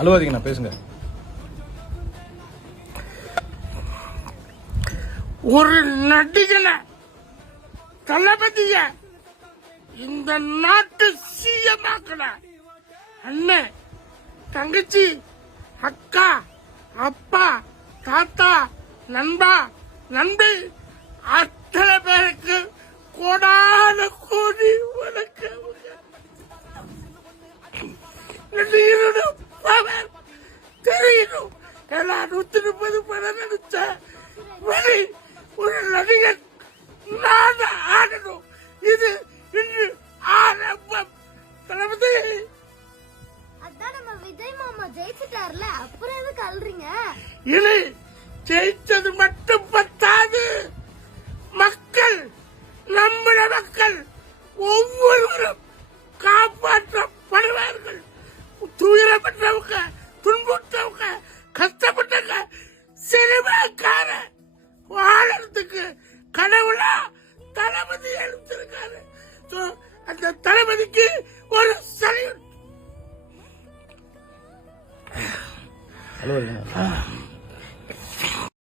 அழுவாதீங்கண்ணா, பேசுங்க. ஒரு நடிகனை தளபதிய இந்த நாட்டு சீயமாக்கல. அண்ணன், தங்கச்சி, அக்கா, அப்பா, தாத்தா, நண்பா, நண்பி, அத்தனை பேருக்கு கோடான கோடி வணக்கம். தெரியணும். எல்லாம் 130 படம் நடிச்ச ஒரு நடிகன் நான் ஆடணும். இது இன்று ஆரம்பம். தளபதி, அதான் நம்ம விஜய் மாமா ஜெயிச்சிட்டார்ல, அப்புறம் எதுக்கு அல்றீங்க? இது ஜெயிச்சது மட்டும் பத்தாது. மக்கள், நம்முடைய மக்கள் ஒவ்வொருவரும் காப்பாற்றப்படுவார்கள். துயரப்பட்டவங்க, துன்புற்றவங்க, கஷ்டப்பட்டவங்க, சினிமாக்கார வாழறதுக்கு கடவுளா தளபதி எழுந்திருக்காரு. அந்த தளபதிக்கு ஒரு சல்யூட். அழுவாதீங்கண்ணா.